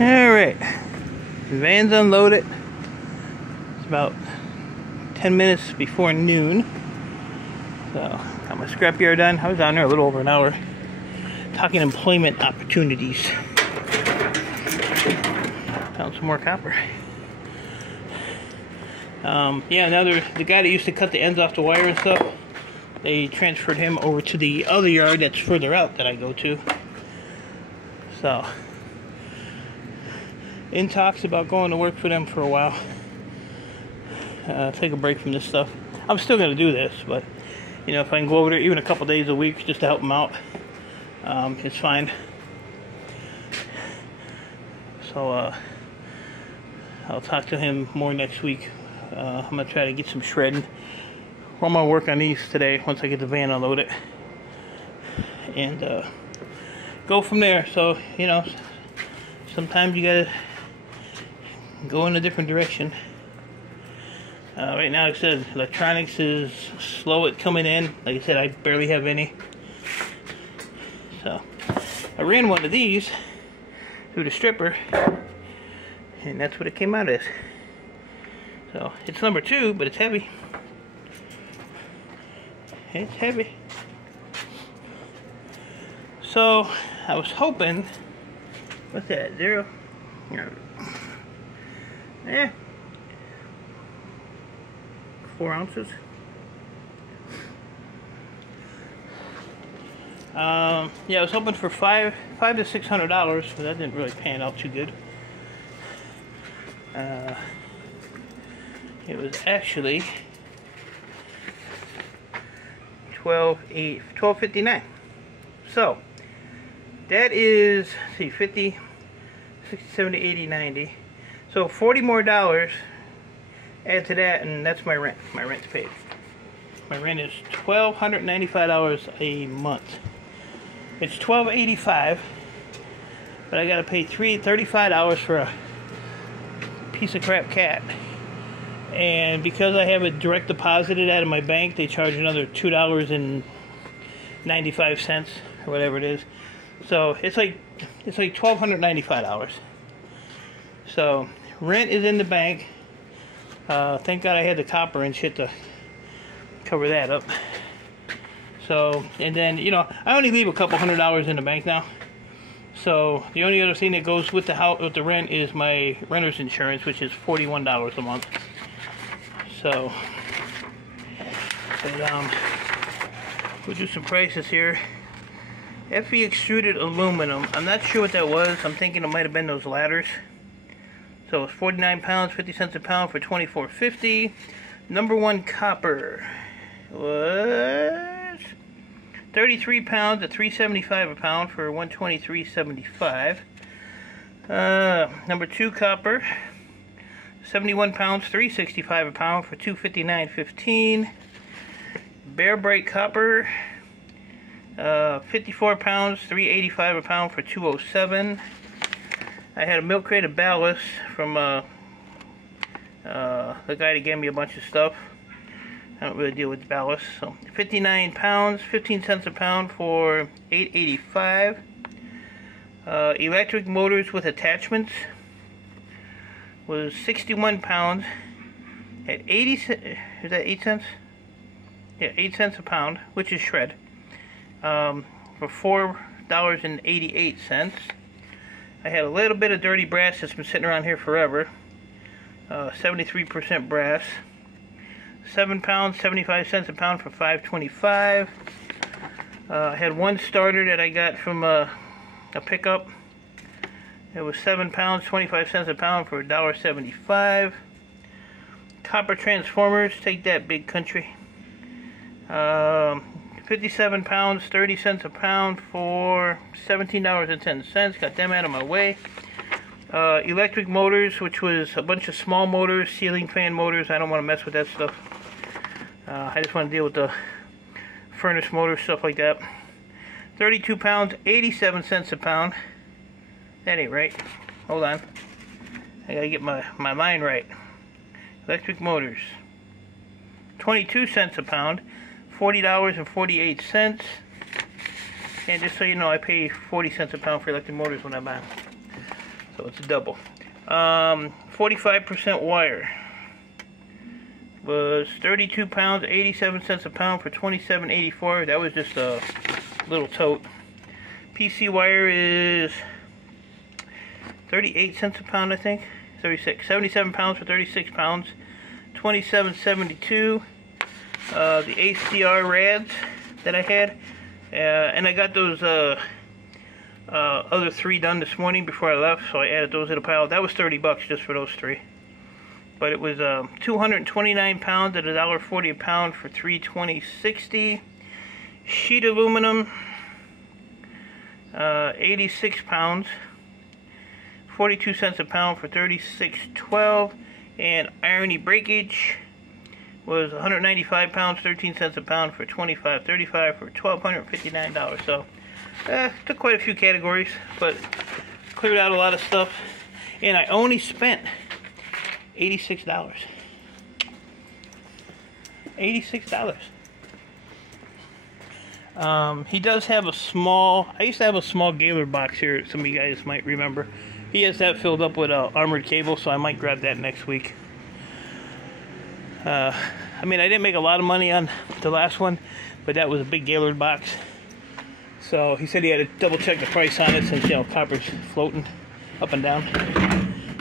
Alright, the van's unloaded. It's about 10 minutes before noon. So, got my scrapyard done. I was down there a little over an hour talking employment opportunities. Found some more copper. Yeah, the guy that used to cut the ends off the wire and stuff, they transferred him over to the other yard that's further out that I go to. So, in talks about going to work for them for a while. Take a break from this stuff. I'm still going to do this, but you know, if I can go over there even a couple days a week just to help them out, it's fine. So I'll talk to him more next week. I'm going to try to get some shredding. I'm going to work on these today once I get the van unloaded. And go from there. So, you know, sometimes you got to go in a different direction. Right now, like I said, electronics is slow at coming in. Like I said, I barely have any. So, I ran one of these through the stripper, and that's what it came out as. So, it's number 2, but it's heavy. It's heavy. So, I was hoping, what's that, 0? Yeah. 4 ounces. Yeah, I was hoping for $500 to $600, but that didn't really pan out too good. It was actually $12.59. So that is, let's see, 50, 60, 70, 80, 90. So $40 more. Add to that, and that's my rent. My rent's paid. My rent is $1,295 a month. It's $1,285, but I gotta pay $35 for a piece of crap cat. And because I have it direct deposited out of my bank, they charge another $2.95 or whatever it is. So it's like $1,295. So rent is in the bank. Thank God I had the copper and shit to cover that up. So, and then, you know, I only leave a couple $100 in the bank now. So, the only other thing that goes with the house, with the rent, is my renter's insurance, which is $41 a month. So, but, we'll do some prices here. FE extruded aluminum. I'm not sure what that was. I'm thinking it might have been those ladders. So it's 49 pounds, 50 cents a pound for $24.50. Number 1 copper was 33 pounds at $3.75 a pound for $123.75. Number 2 copper, 71 pounds, $3.65 a pound for $259.15. Bear Bright copper, 54 pounds, $3.85 a pound for $207. I had a milk crate of ballast from the guy that gave me a bunch of stuff. I don't really deal with ballast. So 59 pounds, 15 cents a pound for $8.85. Electric motors with attachments was 61 pounds at 80 cents. Is that 8 cents? Yeah, 8 cents a pound, which is shred. For $4.88. I had a little bit of dirty brass that's been sitting around here forever. 73% brass. 7 pounds, 75 cents a pound for $5.25. I had one starter that I got from a pickup. It was 7 pounds, 25 cents a pound for $1.75. Copper transformers, take that, Big Country. 57 pounds, 30 cents a pound for $17.10. Got them out of my way. Electric motors, which was a bunch of small motors, ceiling fan motors. I don't want to mess with that stuff. I just want to deal with the furnace motor, stuff like that. 32 pounds, 87 cents a pound. That ain't right. Hold on. I gotta get my line right. Electric motors. 22 cents a pound. $40.48. And just so you know, I pay 40 cents a pound for electric motors when I buy them. So it's a double. 45% wire was 32 pounds, 87 cents a pound for $27.84. That was just a little tote. PC wire is 38 cents a pound, I think. 77 pounds for 36 pounds, $27.72. The ACR rads that I had, and I got those other 3 done this morning before I left, so I added those to the pile. That was 30 bucks just for those 3. But it was 229 pounds at $1.40 a pound for $320.60. Sheet aluminum, 86 pounds, 42 cents a pound for $36.12. And irony breakage was 195 pounds, 13 cents a pound for $25.35 for $1,259. So took quite a few categories, but cleared out a lot of stuff, and I only spent $86. $86. He does have a small, I used to have a small Gaylord box here, some of you guys might remember. He has that filled up with armored cable, so I might grab that next week. I mean, I didn't make a lot of money on the last one, but that was a big Gaylord box. So he said he had to double check the price on it since, you know, copper's floating up and down.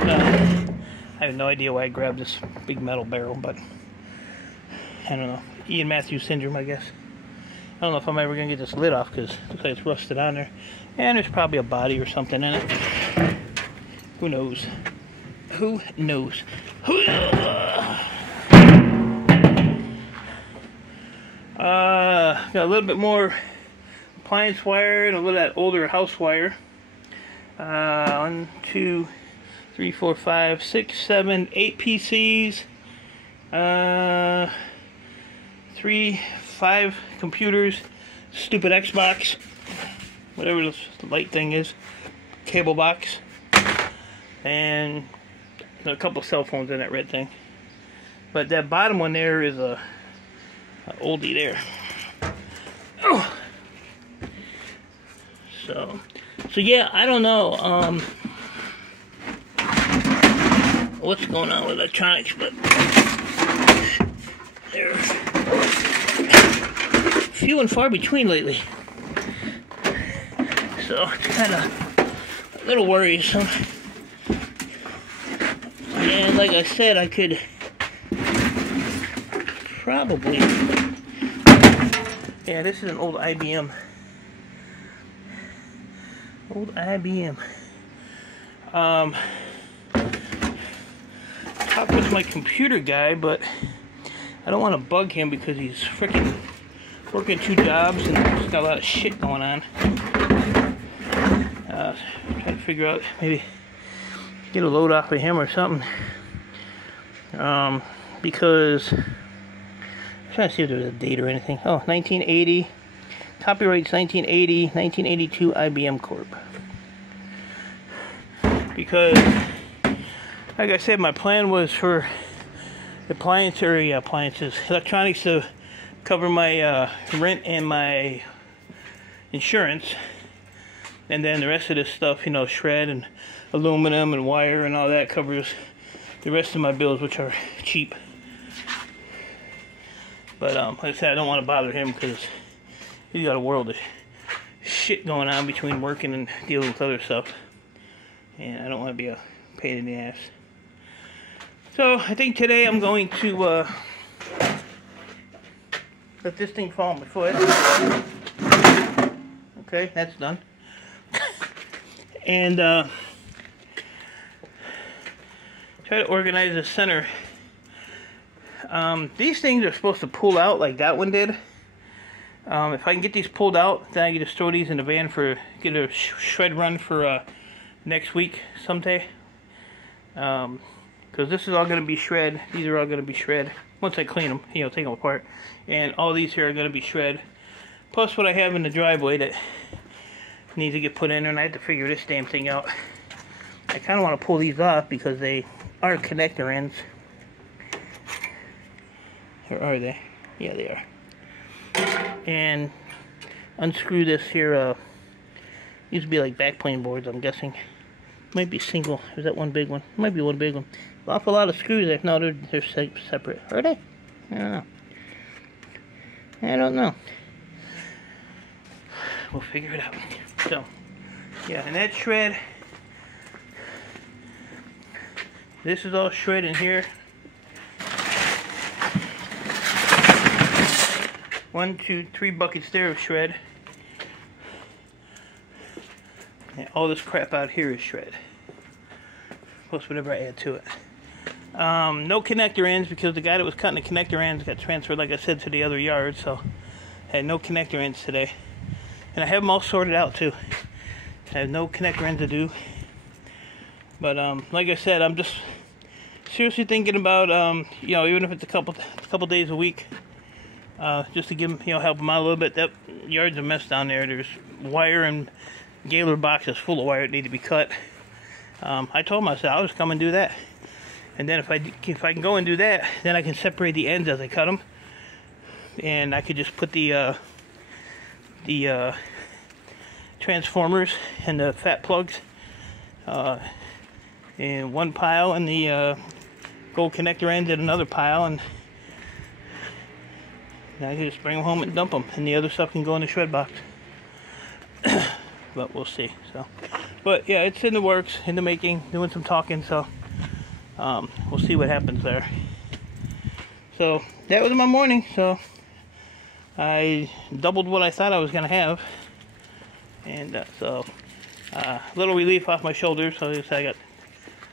I have no idea why I grabbed this big metal barrel, but I don't know. Ian Matthews syndrome, I guess. I don't know if I'm ever going to get this lid off because it looks like it's rusted on there. And there's probably a body or something in it. Who knows? Who knows? Got a little bit more appliance wire and a little of that older house wire. 1, 2, 3, 4, 5, 6, 7, 8 PCs. 3, 5 computers. Stupid Xbox. Whatever this light thing is. Cable box. And a couple cell phones in that red thing. But that bottom one there is a oldie there. Oh. So yeah, I don't know what's going on with electronics, but they're few and far between lately. So it's kind of a little worrisome. And like I said, I could probably, yeah, this is an old IBM. Old IBM. Talk with my computer guy, but I don't want to bug him because he's freaking working 2 jobs and he's got a lot of shit going on. Trying to figure out, maybe get a load off of him or something. Because I'm trying to see if there's a date or anything. Oh, 1980. Copyrights 1980, 1982 IBM Corp. Because, like I said, my plan was for electronics to cover my rent and my insurance, and then the rest of this stuff, you know, shred and aluminum and wire and all that covers the rest of my bills, which are cheap. But like I said, I don't want to bother him because he's got a world of shit going on between working and dealing with other stuff, and I don't want to be a pain in the ass. So I think today I'm going to let this thing fall on my foot. Okay, that's done. And try to organize the center. These things are supposed to pull out like that one did. If I can get these pulled out, then I can just throw these in the van for, get a shred run for next week someday. Because this is all going to be shred. These are all going to be shred once I clean them, you know, take them apart. And all these here are going to be shred. Plus what I have in the driveway that needs to get put in there, and I have to figure this damn thing out. I kind of want to pull these off because they are connector ends. Or are they? Yeah, they are. And unscrew this here. Used to be like backplane boards, I'm guessing. Might be single. Is that one big one? Might be one big one. Awful lot of screws there. No, they're separate. Are they? I don't know. I don't know. We'll figure it out. So, yeah, and that shred. This is all shred in here. 1, 2, 3 buckets there of shred. And all this crap out here is shred. Plus whatever I add to it. No connector ends because the guy that was cutting the connector ends got transferred, like I said, to the other yard. So I had no connector ends today. And I have them all sorted out too. I have no connector ends to do. But like I said, I'm just seriously thinking about, you know, even if it's a couple days a week, just to give them, you know, help them out a little bit. That yard's a mess down there. There's wire and Gaylord boxes full of wire that need to be cut. I told myself I'll just come and do that, and then if I can go and do that, then I can separate the ends as I cut them, and I could just put the transformers and the fat plugs in one pile, and the gold connector ends in another pile, and I can just bring them home and dump them, and the other stuff can go in the shred box. But we'll see. So, but yeah, it's in the works, in the making, doing some talking. So we'll see what happens there. So that was my morning. So I doubled what I thought I was gonna have, and so a little relief off my shoulders. So I got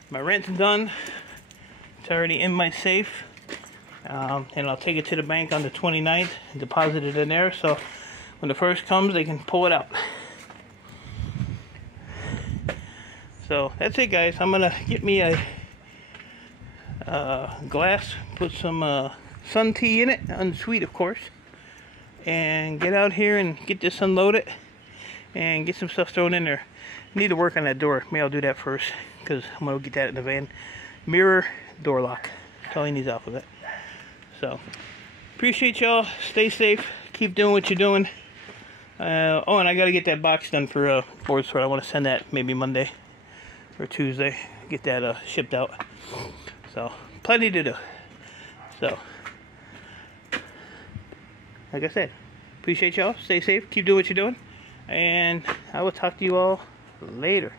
my rent done. It's already in my safe, and I'll take it to the bank on the 29th and deposit it in there. So when the first comes, they can pull it out. So that's it, guys. I'm gonna get me a glass, put some sun tea in it, unsweet of course, and get out here and get this unloaded and get some stuff thrown in there. Need to work on that door. Maybe I'll do that first because I'm gonna get that in the van. Mirror, door lock. That's all he needs off of it. So appreciate y'all. Stay safe. Keep doing what you're doing. Oh, and I gotta get that box done for board store. I want to send that maybe Monday or Tuesday, get that shipped out. So plenty to do. So like I said, appreciate y'all. Stay safe, keep doing what you're doing, and I will talk to you all later.